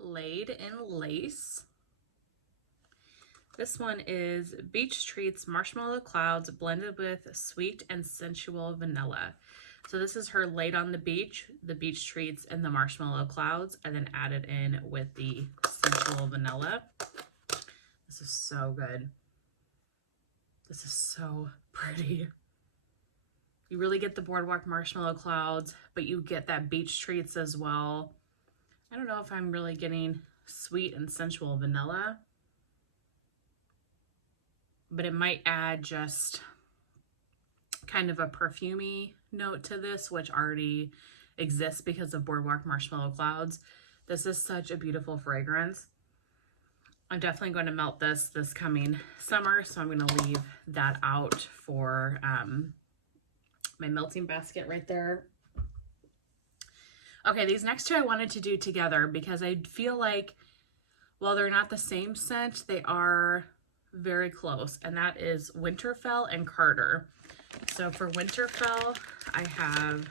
Laid in Lace. This one is Beach Treats Marshmallow Clouds blended with sweet and sensual vanilla. So this is her laid on the beach treats, and the marshmallow clouds, and then added in with the sensual vanilla. This is so good. This is so pretty. You really get the boardwalk marshmallow clouds, but you get that beach treats as well. I don't know if I'm really getting sweet and sensual vanilla, but it might add just kind of a perfumey note to this, which already exists because of boardwalk marshmallow clouds. This is such a beautiful fragrance. I'm definitely going to melt this coming summer, so I'm going to leave that out for my melting basket right there. Okay, these next two I wanted to do together because I feel like, while they're not the same scent, they are very close, and that is Winterfell and Carter. So for Winterfell, I have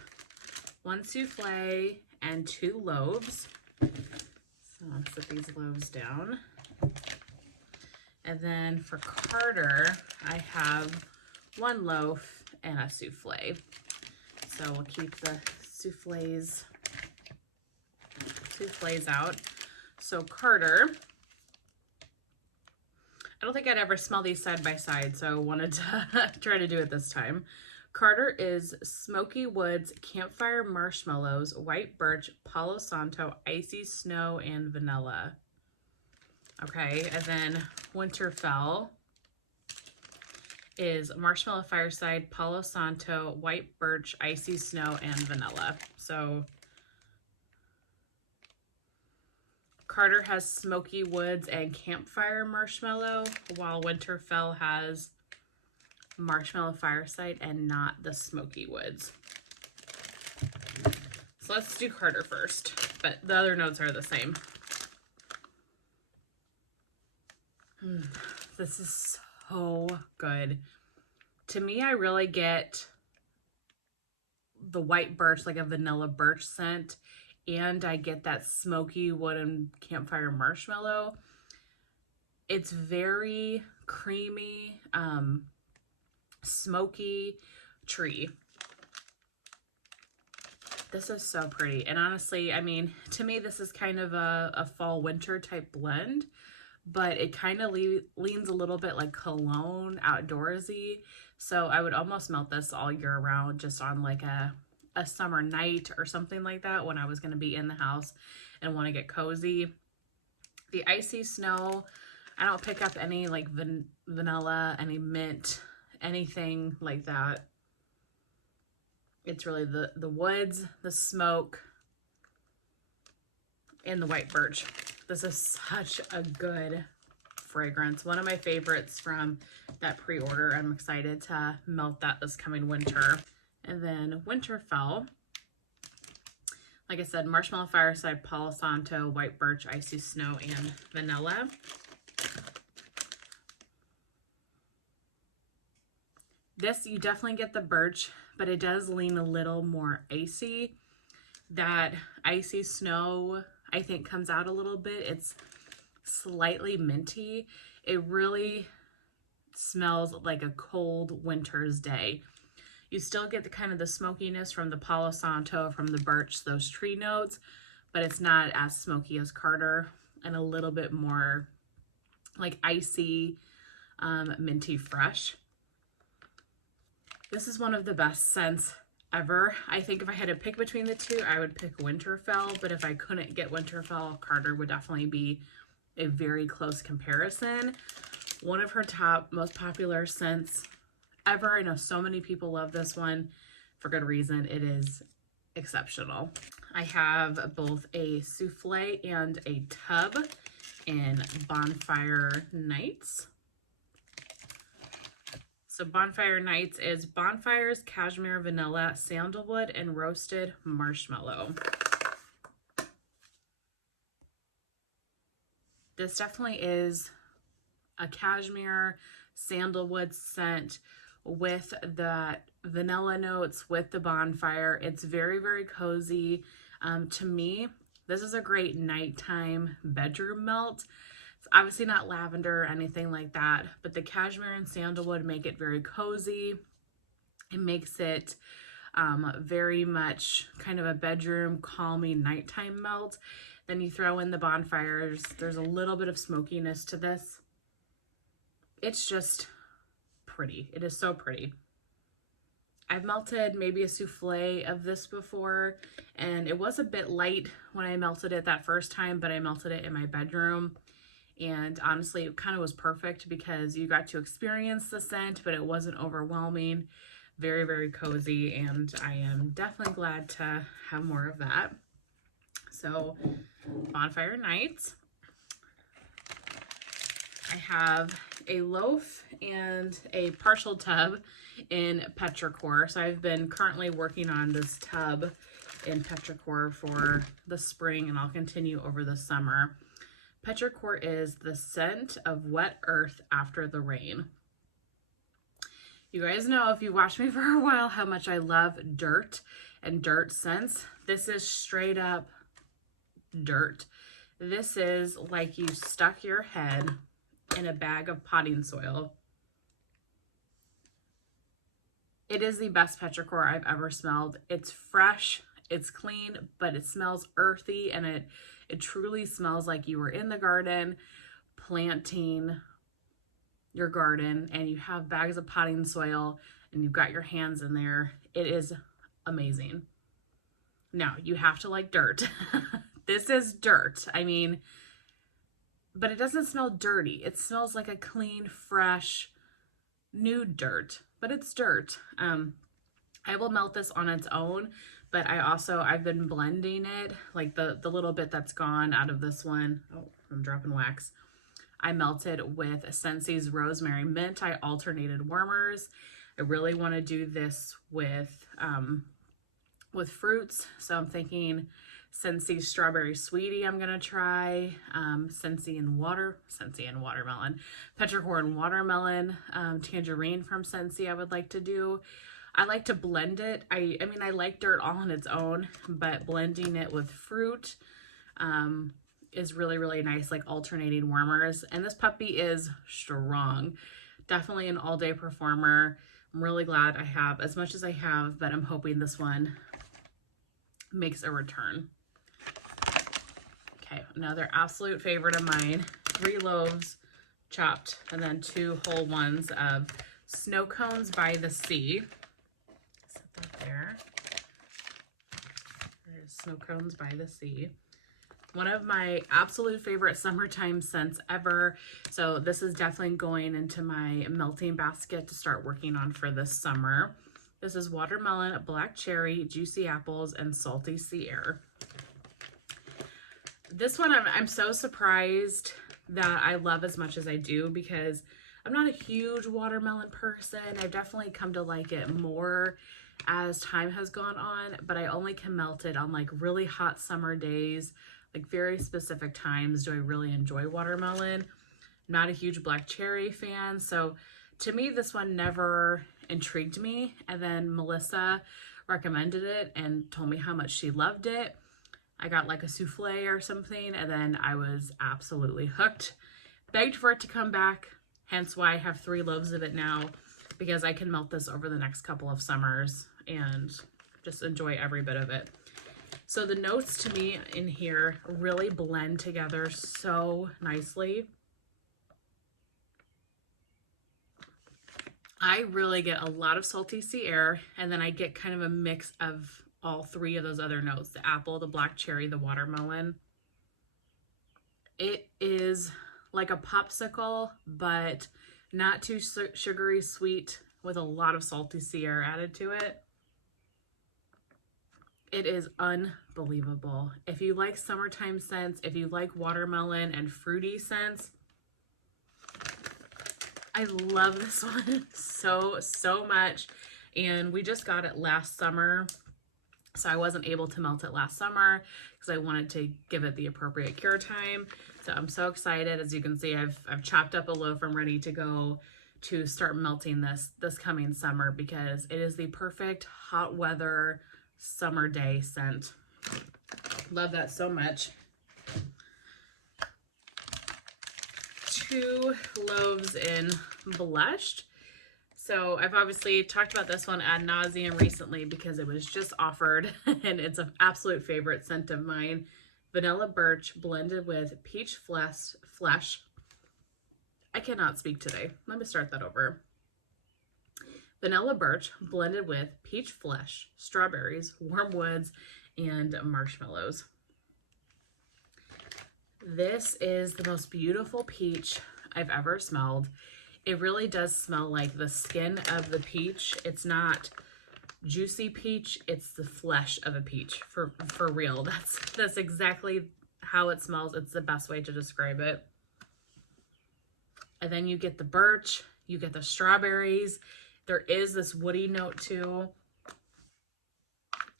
1 souffle and 2 loaves. So I'll set these loaves down. And then for Carter, I have 1 loaf and a souffle. So we'll keep the souffles out. So Carter, I don't think I'd ever smell these side by side, so I wanted to try to do it this time. Carter is Smoky Woods, Campfire Marshmallows, White Birch, Palo Santo, Icy Snow, and Vanilla. Okay, and then Winterfell is Marshmallow Fireside, Palo Santo, White Birch, Icy Snow, and Vanilla. So Carter has Smoky Woods and Campfire Marshmallow, while Winterfell has Marshmallow Fireside and not the Smoky Woods. So let's do Carter first, but the other notes are the same. This is so good. To me, I really get the white birch, like a vanilla birch scent, and I get that smoky wood and campfire marshmallow. It's very creamy, smoky tree. This is so pretty. And honestly, I mean, to me, this is kind of a fall winter type blend, but it kind of leans a little bit like cologne, outdoorsy. So I would almost melt this all year round, just on like a summer night or something like that, when I was going to be in the house and want to get cozy. The Icy Snow, I don't pick up any like vanilla, any mint, anything like that. It's really the woods, the smoke, and the white birch. This is such a good fragrance. One of my favorites from that pre-order. I'm excited to melt that this coming winter. And then Winterfell, like I said, Marshmallow Fireside, Palo Santo, White Birch, Icy Snow, and Vanilla. This, you definitely get the birch, but it does lean a little more icy. That Icy Snow, I think, comes out a little bit. It's slightly minty. It really smells like a cold winter's day. You still get the kind of the smokiness from the Palo Santo, from the birch, those tree notes, but it's not as smoky as Carter, and a little bit more like icy, minty fresh. This is one of the best scents ever. I think if I had to pick between the two, I would pick Winterfell, but if I couldn't get Winterfell, Carter would definitely be a very close comparison. One of her top most popular scents ever. I know so many people love this one for good reason. It is exceptional. I have both a souffle and a tub in Bonfire Nights. So Bonfire Nights is bonfires, cashmere, vanilla, sandalwood, and roasted marshmallow. This definitely is a cashmere sandalwood scent with that vanilla notes, with the bonfire. It's very, very cozy. To me, This is a great nighttime bedroom melt. It's obviously not lavender or anything like that, but the cashmere and sandalwood make it very cozy. It makes it very much kind of a bedroom calming nighttime melt. Then you throw in the bonfires. There's a little bit of smokiness to this. It's just pretty. It is so pretty. I've melted maybe a souffle of this before, and it was a bit light when I melted it that first time, but I melted it in my bedroom. And honestly, it kind of was perfect because you got to experience the scent, but it wasn't overwhelming. Very, very cozy, and I am definitely glad to have more of that. So, bonfire nights. I have a loaf and a partial tub in petrichor. So I've been currently working on this tub in petrichor for the spring, and I'll continue over the summer. Petrichor is the scent of wet earth after the rain. You guys know, if you watched me for a while, how much I love dirt and dirt scents. This is straight up dirt. This is like you stuck your head in a bag of potting soil. It is the best petrichor I've ever smelled. It's fresh, it's clean, but it smells earthy, and it truly smells like you were in the garden planting your garden, and you have bags of potting soil and you've got your hands in there. It is amazing. Now, you have to like dirt. This is dirt. I mean, but it doesn't smell dirty. It smells like a clean, fresh, new dirt, but it's dirt. I will melt this on its own, but I've been blending it, like the little bit that's gone out of this one. Oh, I'm dropping wax. I melted with Scentsi's Rosemary Mint. I alternated warmers. I really want to do this with fruits. So I'm thinking Scentsi's Strawberry Sweetie I'm going to try. Scentsy and Watermelon. Petrichor and Watermelon. Tangerine from Scentsy I would like to do. I like to blend it. I mean, I like dirt all on its own, but blending it with fruit is really, really nice, like alternating warmers. And this puppy is strong. Definitely an all-day performer. I'm really glad I have as much as I have, but I'm hoping this one makes a return. Okay, another absolute favorite of mine, 3 loaves chopped, and then 2 whole ones of Snow Cones by the Sea. Set that there. There's Snow Cones by the Sea. One of my absolute favorite summertime scents ever. So this is definitely going into my melting basket to start working on for this summer. This is watermelon, black cherry, juicy apples, and salty sea air. This one I'm so surprised that I love as much as I do, because I'm not a huge watermelon person. I've definitely come to like it more as time has gone on, but I only can melt it on like really hot summer days. Like very specific times do I really enjoy watermelon. Not a huge black cherry fan. So to me, this one never intrigued me. And then Melissa recommended it and told me how much she loved it. I got like a souffle or something, and then I was absolutely hooked. Begged for it to come back. Hence why I have 3 loaves of it now, because I can melt this over the next couple of summers and just enjoy every bit of it. So the notes to me in here really blend together so nicely. I really get a lot of salty sea air, and then I get kind of a mix of all 3 of those other notes, the apple, the black cherry, the watermelon. It is like a popsicle, but not too sugary sweet, with a lot of salty sea air added to it. It is unbelievable. If you like summertime scents, if you like watermelon and fruity scents, I love this one so much. And we just got it last summer, so I wasn't able to melt it last summer because I wanted to give it the appropriate cure time. So I'm so excited. As you can see, I've chopped up a loaf. I'm ready to go to start melting this coming summer, because it is the perfect hot weather summer day scent. Love that so much. 2 loaves in Blushed. So I've obviously talked about this one ad nauseum recently because it was just offered and it's an absolute favorite scent of mine. Vanilla Birch blended with peach flesh. I cannot speak today. Let me start that over. Vanilla Birch blended with peach flesh, strawberries, warm woods, and marshmallows. This is the most beautiful peach I've ever smelled. It really does smell like the skin of the peach. It's not juicy peach, it's the flesh of a peach, for real. That's exactly how it smells. It's the best way to describe it. And then you get the birch, you get the strawberries. There is this woody note too.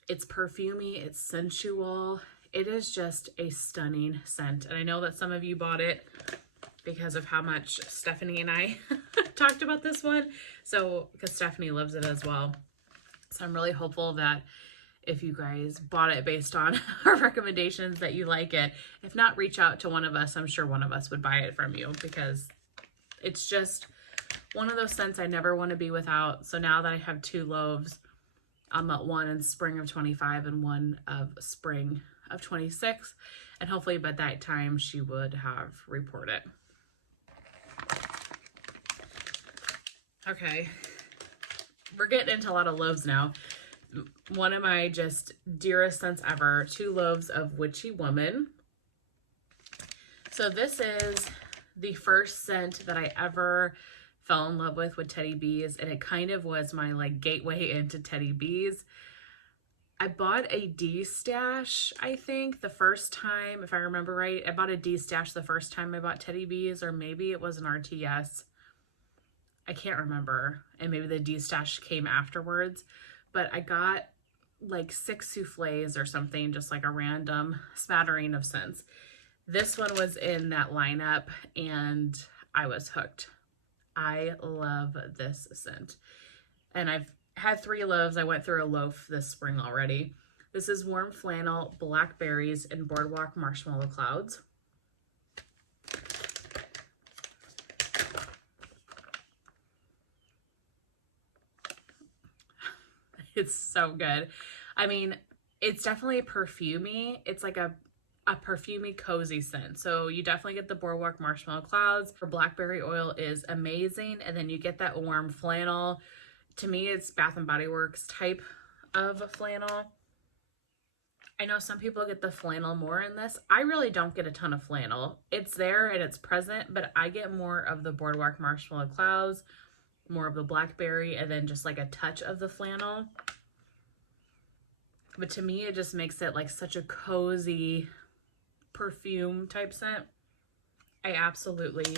It's perfumey, it's sensual. It is just a stunning scent. And I know that some of you bought it because of how much Stephanie and I talked about this one. So, because Stephanie loves it as well. So I'm really hopeful that if you guys bought it based on our recommendations that you like it. If not, reach out to one of us. I'm sure one of us would buy it from you because it's just one of those scents I never want to be without. So now that I have 2 loaves, I'm at one in spring of 25 and one of spring of 26. And hopefully by that time she would have reported. Okay, we're getting into a lot of loaves now. One of my just dearest scents ever, 2 loaves of Witchy Woman. So this is the first scent that I ever fell in love with teddy bees, and it kind of was my like gateway into teddy bees. I bought a D stash, I think, the first time, if I remember right. I bought a D stash the first time I bought teddy bees, or maybe it was an RTS. I can't remember. And maybe the D stash came afterwards. But I got like 6 souffles or something, just like a random smattering of scents. This one was in that lineup and I was hooked. I love this scent. And I've had 3 loaves. I went through a loaf this spring already. This is Warm Flannel, Blackberries, and Boardwalk Marshmallow Clouds. It's so good. I mean, it's definitely perfumey. It's like a perfumey, cozy scent. So you definitely get the Boardwalk Marshmallow Clouds. For blackberry oil is amazing. And then you get that warm flannel. To me, it's Bath and Body Works type of flannel. I know some people get the flannel more in this. I really don't get a ton of flannel. It's there and it's present, but I get more of the Boardwalk Marshmallow Clouds, more of the blackberry, and then just like a touch of the flannel. But to me, it just makes it like such a cozy perfume type scent. I absolutely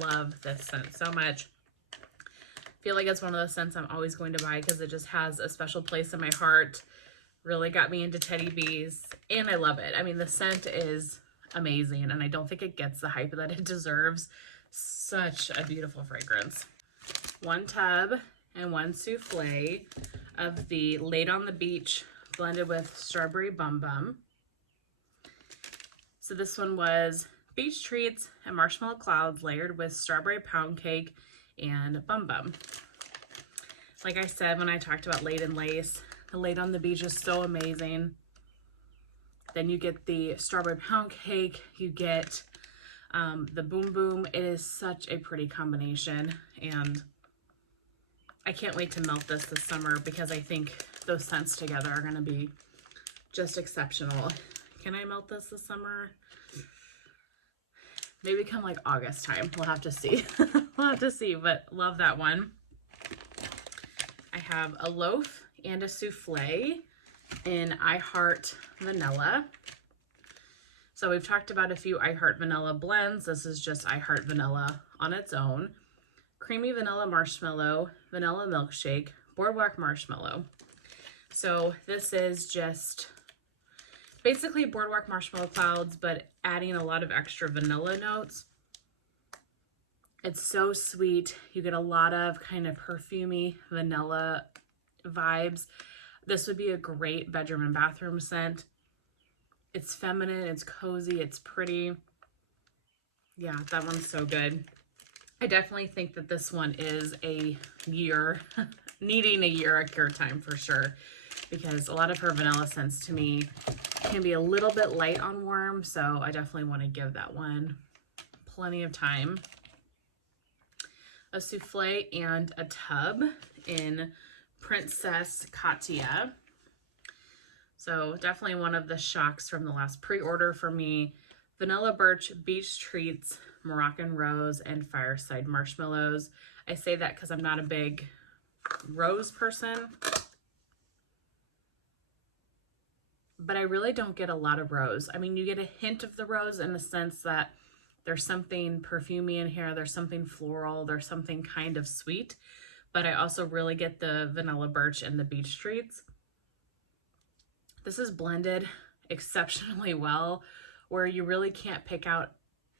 love this scent so much. I feel like it's one of those scents I'm always going to buy because it just has a special place in my heart. Really got me into teddy bees, and I love it. I mean, the scent is amazing, and I don't think it gets the hype that it deserves. Such a beautiful fragrance. 1 tub and 1 souffle of the Laid on the Beach blended with Strawberry Bum Bum. So this one was beach treats and marshmallow clouds layered with strawberry pound cake and Bum Bum. Like I said when I talked about Laid in Lace, the Laid on the Beach is so amazing. Then you get the strawberry pound cake, you get the Boom Boom. It is such a pretty combination, and I can't wait to melt this summer because I think those scents together are going to be just exceptional. Can I melt this summer? Maybe come like August time. We'll have to see. We'll have to see, but love that one. I have a loaf and a souffle in I Heart Vanilla. So we've talked about a few I Heart Vanilla blends. This is just I Heart Vanilla on its own. Creamy Vanilla Marshmallow, Vanilla Milkshake, Boardwalk Marshmallow. So this is just basically Boardwalk Marshmallow Clouds, but adding a lot of extra vanilla notes. It's so sweet. You get a lot of kind of perfumey vanilla vibes. This would be a great bedroom and bathroom scent. It's feminine, it's cozy, it's pretty. Yeah, that one's so good. I definitely think that this one is a year, needing a year of cure time for sure, because a lot of her vanilla scents to me can be a little bit light on warm, so I definitely want to give that one plenty of time. A souffle and a tub in Princess Katia. So definitely one of the shocks from the last pre-order for me. Vanilla Birch, Beach Treats, Moroccan Rose, and Fireside Marshmallows. I say that because I'm not a big rose person, but I really don't get a lot of rose. I mean, you get a hint of the rose in the sense that there's something perfumey in here, there's something floral, there's something kind of sweet, but I also really get the Vanilla Birch and the Beach Treats. This is blended exceptionally well, where you really can't pick out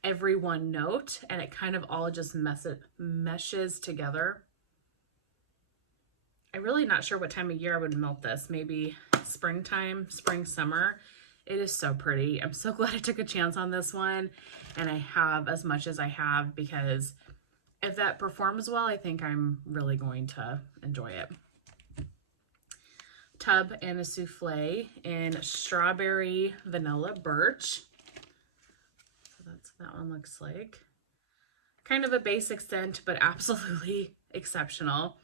every one note, and it kind of all just meshes together. I'm really not sure what time of year I would melt this. Maybe springtime, spring, summer. It is so pretty. I'm so glad I took a chance on this one, and I have as much as I have, because if that performs well, I think I'm really going to enjoy it. Tub and a souffle in Strawberry Vanilla Birch. So that's what that one looks like. Kind of a basic scent, but absolutely exceptional.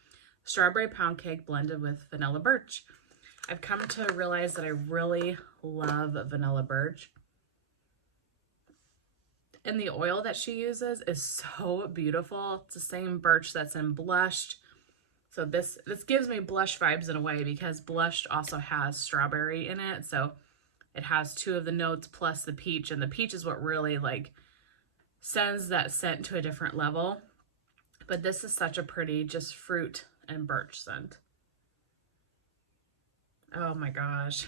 Strawberry pound cake blended with vanilla birch. I've come to realize that I really love vanilla birch. And the oil that she uses is so beautiful. It's the same birch that's in Blushed. So this gives me Blush vibes in a way, because Blushed also has strawberry in it. So it has two of the notes plus the peach, and the peach is what really like sends that scent to a different level. But this is such a pretty just fruit and birch scent. Oh my gosh.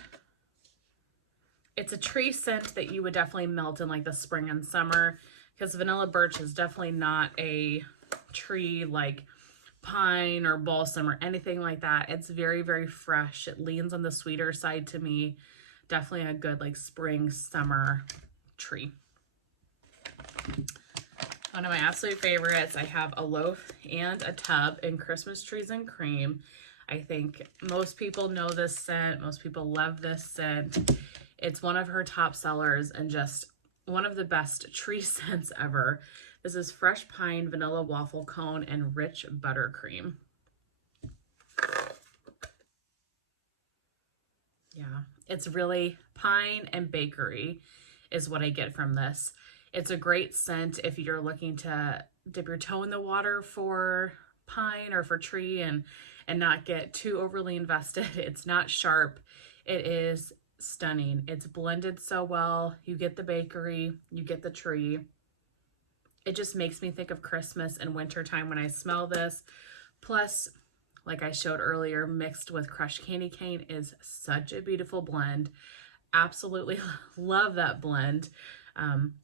It's a tree scent that you would definitely melt in like the spring and summer, because vanilla birch is definitely not a tree like pine or balsam or anything like that. It's very, very fresh. It leans on the sweeter side to me. Definitely a good like spring, summer tree. One of my absolute favorites. I have a loaf and a tub in Christmas Trees and Cream. I think most people know this scent. Most people love this scent. It's one of her top sellers and just one of the best tree scents ever. This is fresh pine, vanilla waffle cone, and rich buttercream. Yeah, it's really pine and bakery is what I get from this. It's a great scent if you're looking to dip your toe in the water for pine or for tree and not get too overly invested. It's not sharp. It is stunning. It's blended so well. You get the bakery, you get the tree. It just makes me think of Christmas and wintertime when I smell this. Plus, like I showed earlier, mixed with crushed candy cane is such a beautiful blend. Absolutely love that blend.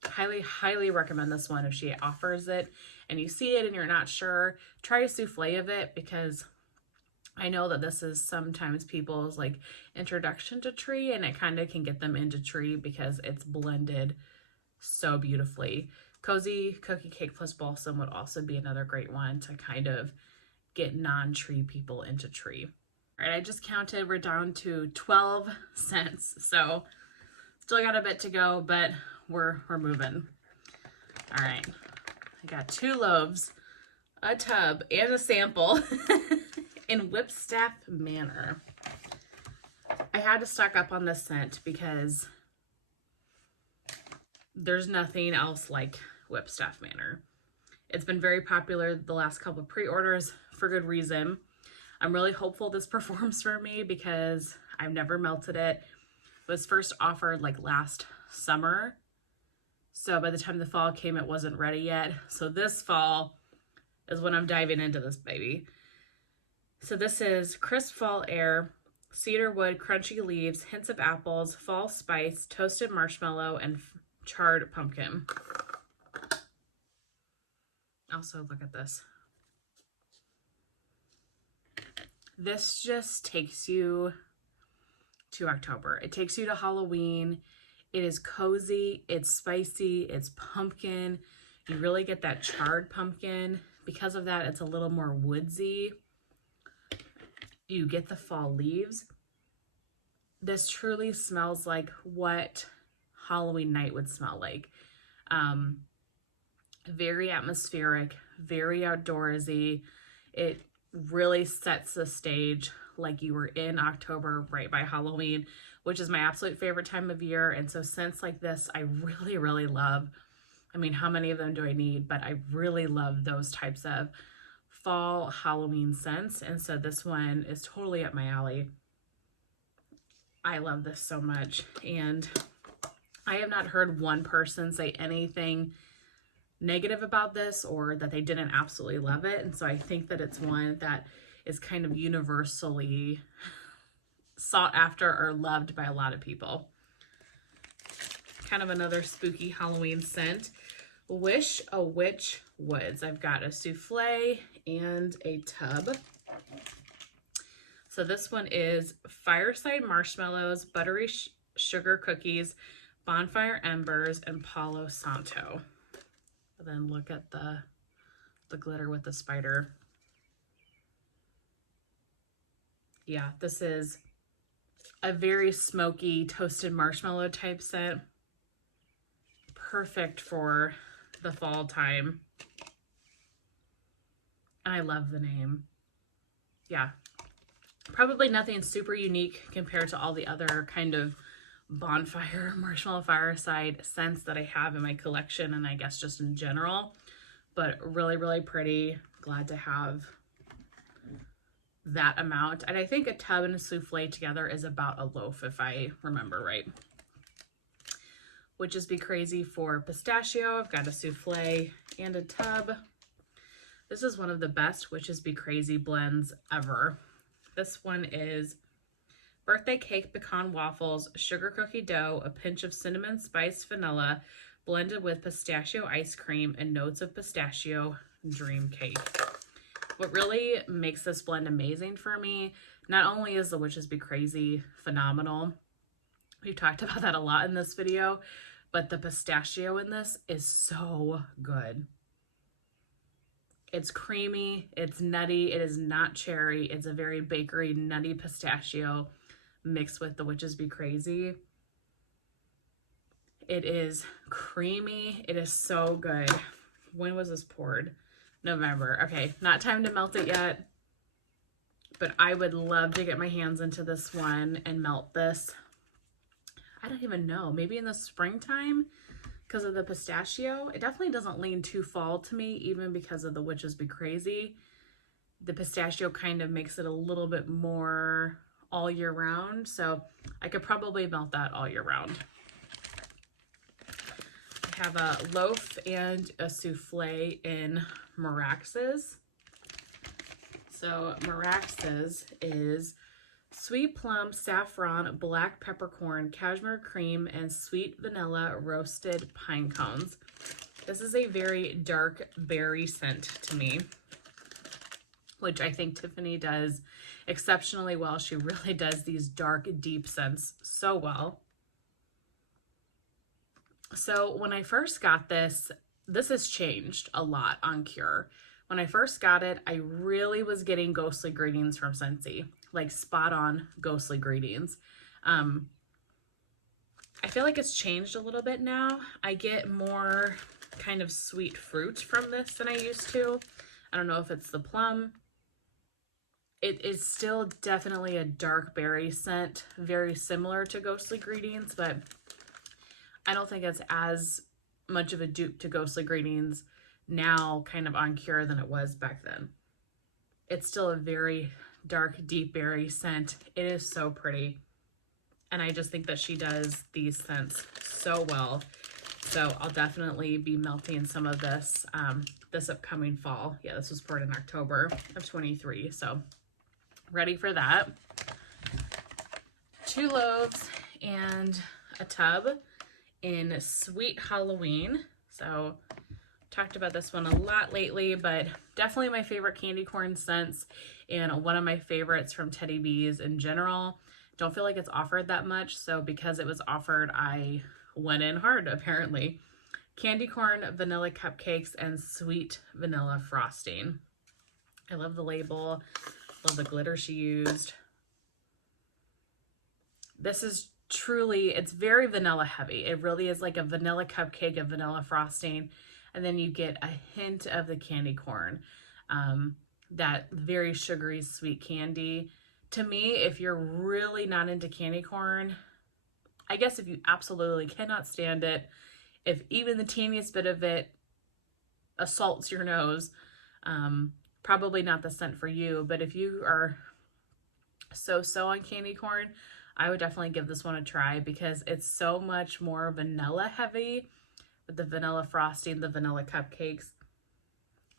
Highly recommend this one if she offers it and you see it and you're not sure. Try a souffle of it, because I know that this is sometimes people's like introduction to tree, and it kind of can get them into tree because it's blended so beautifully. Cozy Cookie Cake plus Balsam would also be another great one to kind of get non-tree people into tree. All right, I just counted. We're down to 12 cents. So still got a bit to go, but we're moving. All right, I got 2 loaves, a tub, and a sample in Whipstaff Manor. I had to stock up on this scent because there's nothing else like Whipstaff Manor. It's been very popular the last couple of pre-orders for good reason. I'm really hopeful this performs for me because I've never melted it. It was first offered like last summer. So by the time the fall came, it wasn't ready yet. So this fall is when I'm diving into this baby. So this is crisp fall air, cedar wood, crunchy leaves, hints of apples, fall spice, toasted marshmallow, and charred pumpkin. Also, look at this. This just takes you to October. It takes you to Halloween. It is cozy, it's spicy, it's pumpkin. You really get that charred pumpkin. Because of that, it's a little more woodsy. You get the fall leaves. This truly smells like what Halloween night would smell like. Very atmospheric, very outdoorsy. It really sets the stage like you were in October right by Halloween, which is my absolute favorite time of year. And so scents like this, I really, really love. I mean, how many of them do I need? But I really love those types of fall Halloween scents. And so this one is totally up my alley. I love this so much. And I have not heard one person say anything negative about this or that they didn't absolutely love it. And so I think that it's one that is kind of universally sought after or loved by a lot of people. Kind of another spooky Halloween scent. Wish a Witch Woods. I've got a souffle and a tub. So this one is fireside marshmallows, buttery sugar cookies, bonfire embers, and Palo Santo. And then look at the glitter with the spider. Yeah, this is a very smoky toasted marshmallow type scent. Perfect for the fall time. And I love the name. Yeah. Probably nothing super unique compared to all the other kind of bonfire, marshmallow fireside scents that I have in my collection and I guess just in general. But really, really pretty. Glad to have that amount. And I think a tub and a souffle together is about a loaf if I remember right. Witches Be Crazy for pistachio. I've got a souffle and a tub. This is one of the best Witches Be Crazy blends ever. This one is birthday cake pecan waffles, sugar cookie dough, a pinch of cinnamon spice vanilla, blended with pistachio ice cream and notes of pistachio dream cake. What really makes this blend amazing for me, not only is the Witches Be Crazy phenomenal, we've talked about that a lot in this video, but the pistachio in this is so good. It's creamy, it's nutty, it is not cherry, it's a very bakery nutty pistachio mixed with the Witches Be Crazy. It is creamy, it is so good. When was this poured? November. Okay, not time to melt it yet, but I would love to get my hands into this one and melt this. I don't even know, maybe in the springtime because of the pistachio. It definitely doesn't lean too fall to me, even because of the Witches Be Crazy. The pistachio kind of makes it a little bit more all year round, so I could probably melt that all year round. I have a loaf and a souffle in Meraxes. So Meraxes is sweet plum, saffron, black peppercorn, cashmere cream, and sweet vanilla roasted pine cones. This is a very dark berry scent to me, which I think Tiffany does exceptionally well. She really does these dark, deep scents so well. So when I first got this has changed a lot on Cure. When I first got it, I really was getting ghostly greetings from Scentsy, like spot on ghostly greetings. I feel like it's changed a little bit now. I get more kind of sweet fruit from this than I used to. I don't know if it's the plum. It is still definitely a dark berry scent, very similar to ghostly greetings, but I don't think it's as much of a dupe to ghostly greetings now kind of on Cure than it was back then. It's still a very dark, deep berry scent. It is so pretty. And I just think that she does these scents so well. So I'll definitely be melting some of this this upcoming fall. Yeah, this was poured in October of 23. So ready for that. 2 loaves and a tub in Sweet Halloween. So talked about this one a lot lately, but definitely my favorite candy corn scents and one of my favorites from Teddy B's in general. Don't feel like it's offered that much, so because it was offered, I went in hard apparently. Candy corn vanilla cupcakes and sweet vanilla frosting. I love the label. Love the glitter she used. This is truly, it's very vanilla heavy. It really is like a vanilla cupcake, a vanilla frosting. And then you get a hint of the candy corn. That very sugary, sweet candy. To me, if you're really not into candy corn, I guess if you absolutely cannot stand it, if even the teeniest bit of it assaults your nose, probably not the scent for you. But if you are so on candy corn, I would definitely give this one a try because it's so much more vanilla heavy with the vanilla frosting, the vanilla cupcakes.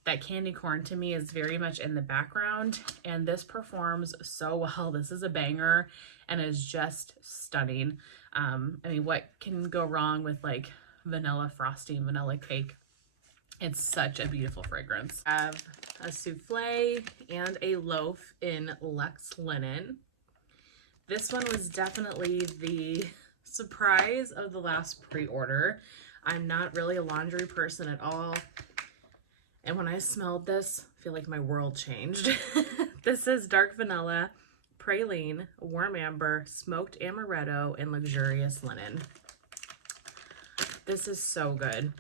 That candy corn to me is very much in the background, and this performs so well. This is a banger and is just stunning. I mean, what can go wrong with like vanilla frosting, vanilla cake? It's such a beautiful fragrance. I have a souffle and a loaf in Luxe Linen. This one was definitely the surprise of the last pre-order. I'm not really a laundry person at all. And when I smelled this, I feel like my world changed. This is dark vanilla, praline, warm amber, smoked amaretto, and luxurious linen. This is so good.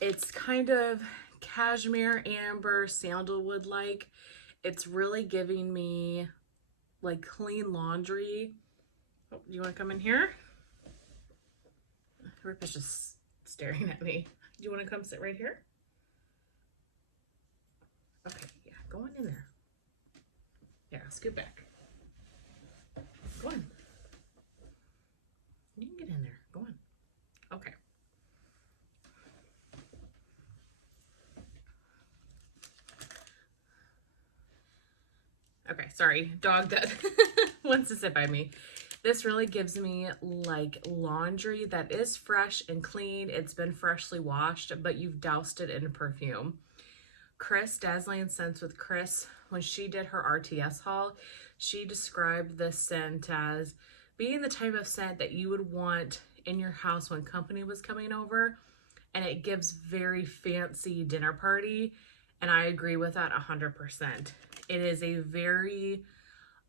It's kind of cashmere, amber, sandalwood-like. It's really giving me like clean laundry. Oh, do you want to come in here? Rip is just staring at me. Do you want to come sit right here? Okay, yeah, go on in there. Yeah, scoot back. Go on. You can get in there. Go on. Okay. Okay, sorry, dog that wants to sit by me. This really gives me like laundry that is fresh and clean. It's been freshly washed, but you've doused it in perfume. Chris, Dazzling Scents with Chris, when she did her RTS haul, she described this scent as being the type of scent that you would want in your house when company was coming over, and it gives very fancy dinner party, and I agree with that 100%. It is a very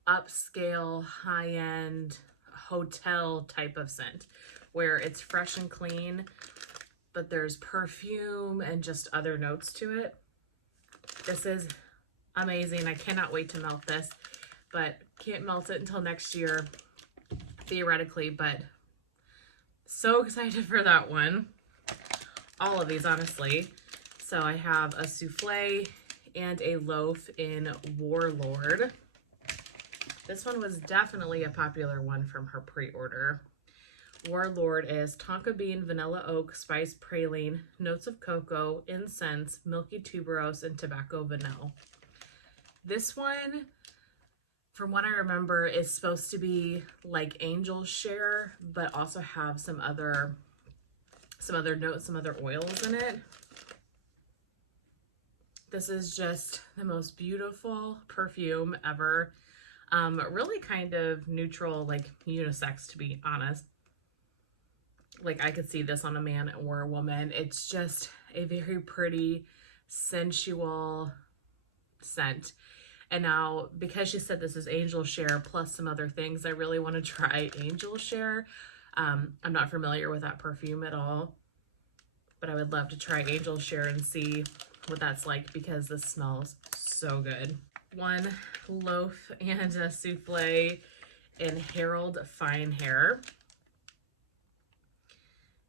upscale, high-end hotel type of scent where it's fresh and clean, but there's perfume and just other notes to it. This is amazing. I cannot wait to melt this, but can't melt it until next year, theoretically, but so excited for that one. All of these, honestly. So I have a souffle and a loaf in Warlord. This one was definitely a popular one from her pre-order. Warlord is tonka bean, vanilla oak, spice praline, notes of cocoa, incense, milky tuberose, and tobacco vanilla. This one, from what I remember, is supposed to be like Angel Share, but also have some other notes, some other oils in it. This is just the most beautiful perfume ever. Really kind of neutral, like unisex, to be honest. Like I could see this on a man or a woman. It's just a very pretty, sensual scent. And now, because she said this is Angel Share plus some other things, I really want to try Angel Share. I'm not familiar with that perfume at all, but I would love to try Angel Share and see what that's like because this smells so good. One loaf and a souffle in Harold Fine Hair.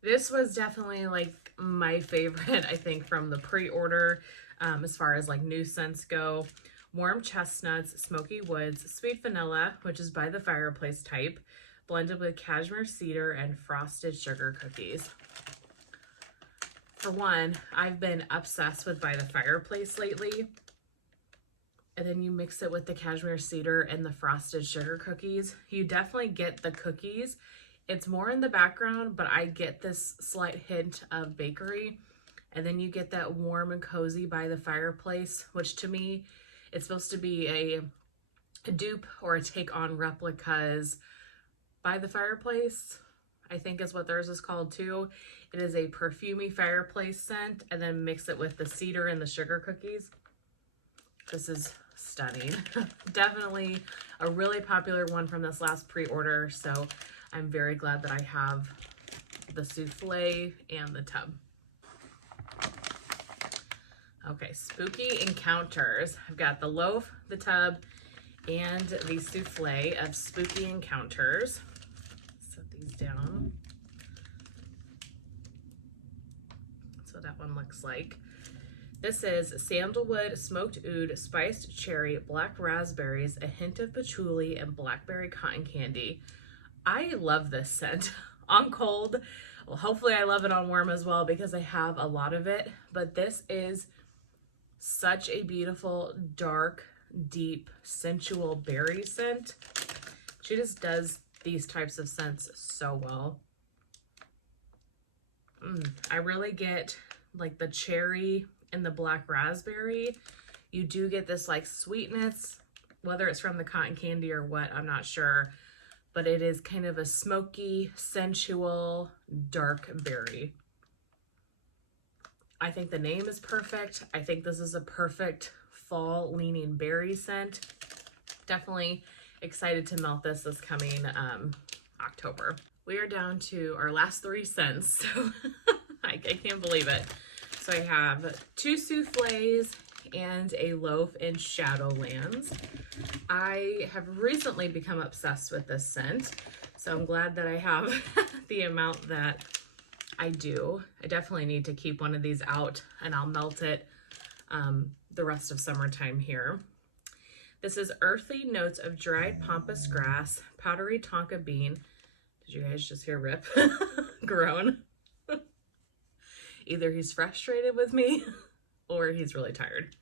This was definitely like my favorite, I think, from the pre-order as far as like new scents go. Warm chestnuts, smoky woods, sweet vanilla, which is by the fireplace type, blended with cashmere cedar and frosted sugar cookies. For one, I've been obsessed with By the Fireplace lately. And then you mix it with the cashmere cedar and the frosted sugar cookies. You definitely get the cookies. It's more in the background, but I get this slight hint of bakery. And then you get that warm and cozy By the Fireplace, which to me, it's supposed to be a dupe or a take on Replica's By the Fireplace. I think is what theirs is called too. It is a perfumey fireplace scent, and then mix it with the cedar and the sugar cookies. This is stunning. Definitely a really popular one from this last pre-order, so I'm very glad that I have the souffle and the tub. Okay, Spooky Encounters. I've got the loaf, the tub, and the souffle of Spooky Encounters. Set these down. That's what that one looks like. This is sandalwood, smoked oud, spiced cherry, black raspberries, a hint of patchouli, and blackberry cotton candy. I love this scent. On cold, well, hopefully I love it on warm as well because I have a lot of it, but this is such a beautiful, dark, deep, sensual berry scent. She just does these types of scents so well. I really get like the cherry and the black raspberry. You do get this like sweetness, whether it's from the cotton candy or what, I'm not sure, but it is kind of a smoky, sensual, dark berry. I think the name is perfect. I think this is a perfect fall leaning berry scent. Definitely excited to melt this coming October. We are down to our last 3 scents, so I can't believe it. So I have 2 souffles and a loaf in Shadowlands. I have recently become obsessed with this scent, so I'm glad that I have the amount that I do. I definitely need to keep one of these out, and I'll melt it the rest of summertime here. This is earthy notes of dried pampas grass, powdery tonka bean. Did you guys just hear Rip groan? Either he's frustrated with me or he's really tired.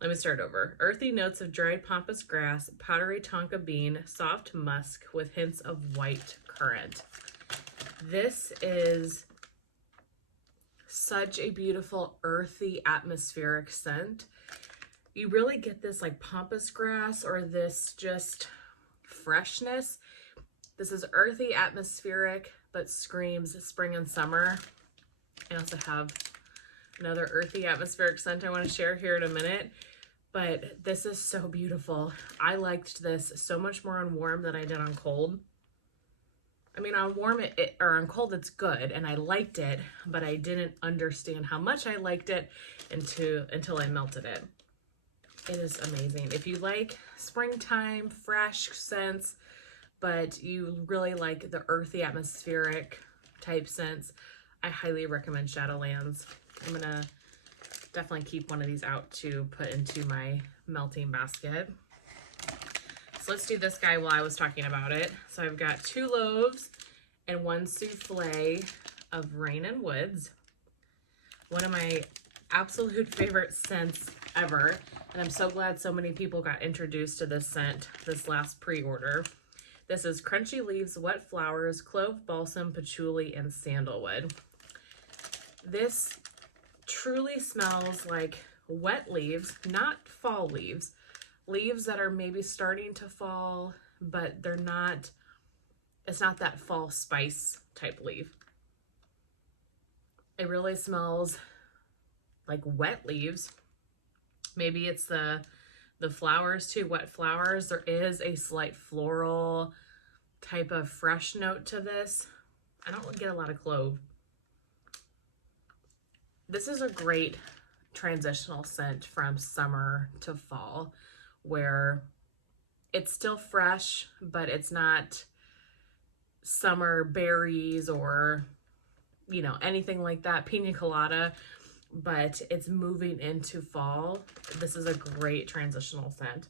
Let me start over. Earthy notes of dried pampas grass, powdery tonka bean, soft musk with hints of white currant. This is such a beautiful, earthy, atmospheric scent. You really get this like pampas grass or this just freshness. This is earthy, atmospheric, but screams spring and summer. I also have another earthy, atmospheric scent I want to share here in a minute, but this is so beautiful. I liked this so much more on warm than I did on cold. I mean, on warm or on cold, it's good, and I liked it, but I didn't understand how much I liked it until I melted it. It is amazing. If you like springtime, fresh scents, but you really like the earthy, atmospheric type scents, I highly recommend Shadowlands. I'm gonna definitely keep one of these out to put into my melting basket. So let's do this guy while I was talking about it. So I've got 2 loaves and 1 souffle of Rain and Woods. One of my absolute favorite scents ever. And I'm so glad so many people got introduced to this scent this last pre-order. This is Crunchy Leaves, Wet Flowers, Clove, Balsam, Patchouli, and Sandalwood. This truly smells like wet leaves, not fall leaves. Leaves that are maybe starting to fall, but they're not, it's not that fall spice type leaf. It really smells like wet leaves. Maybe it's the flowers too, wet flowers. There is a slight floral type of fresh note to this. I don't get a lot of clove. This is a great transitional scent from summer to fall, where it's still fresh, but it's not summer berries or, you know, anything like that, pina colada, but it's moving into fall. This is a great transitional scent.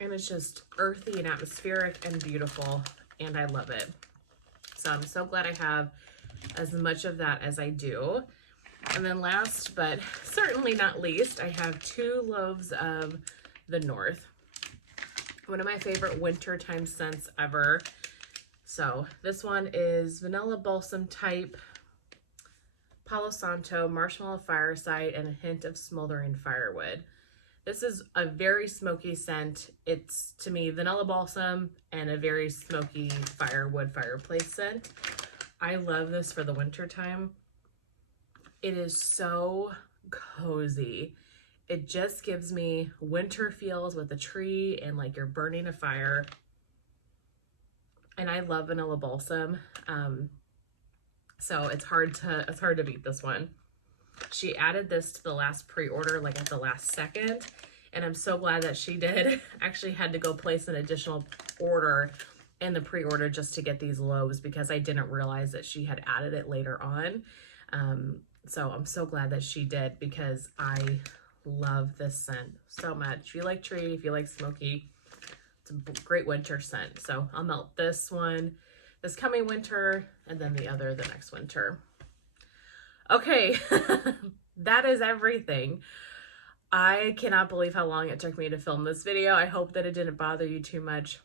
And it's just earthy and atmospheric and beautiful, and I love it. So I'm so glad I have as much of that as I do. And then last, but certainly not least, I have 2 loaves of the North. One of my favorite wintertime scents ever. So this one is vanilla balsam type, Palo Santo, marshmallow fireside, and a hint of smoldering firewood. This is a very smoky scent. It's, to me, vanilla balsam and a very smoky firewood fireplace scent. I love this for the winter time. It is so cozy. It just gives me winter feels with a tree and like you're burning a fire. And I love vanilla balsam. So it's hard to beat this one. She added this to the last pre-order, like at the last second. And I'm so glad that she did. Actually had to go place an additional order in the pre-order just to get these loaves because I didn't realize that she had added it later on. So I'm so glad that she did because I love this scent so much. If you like tree, if you like smoky, it's a great winter scent. So I'll melt this one this coming winter and then the other the next winter. Okay, that is everything. I cannot believe how long it took me to film this video. I hope that it didn't bother you too much,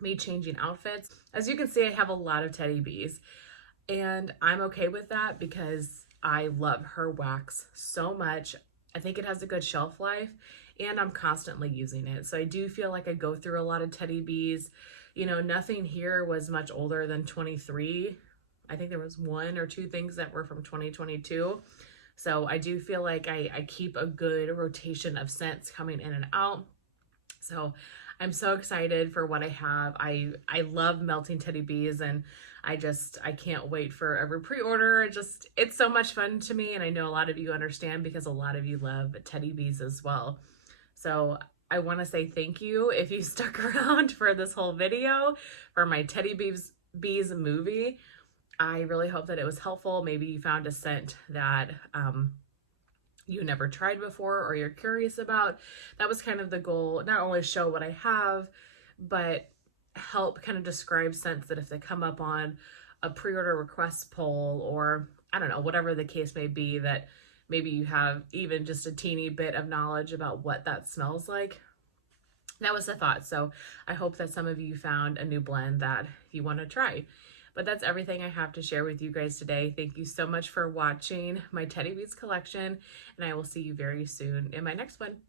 me changing outfits. As you can see, I have a lot of teddy bees, and I'm okay with that because I love her wax so much. I think it has a good shelf life, and I'm constantly using it. So I do feel like I go through a lot of teddy bees. You know, nothing here was much older than 23. I think there was 1 or 2 things that were from 2022. So I do feel like I keep a good rotation of scents coming in and out. So I'm so excited for what I have. I love melting teddy bees, and I can't wait for every pre-order. It's so much fun to me, and I know a lot of you understand because a lot of you love teddy bees as well. So I want to say thank you if you stuck around for this whole video for my Teddy Bees movie. I really hope that it was helpful. Maybe you found a scent that you never tried before or you're curious about. That was kind of the goal, not only show what I have, but help kind of describe scents that if they come up on a pre-order request poll or I don't know, whatever the case may be, that maybe you have even just a teeny bit of knowledge about what that smells like. That was the thought. So I hope that some of you found a new blend that you want to try. But that's everything I have to share with you guys today. Thank you so much for watching my Teddy Bees collection, and I will see you very soon in my next one.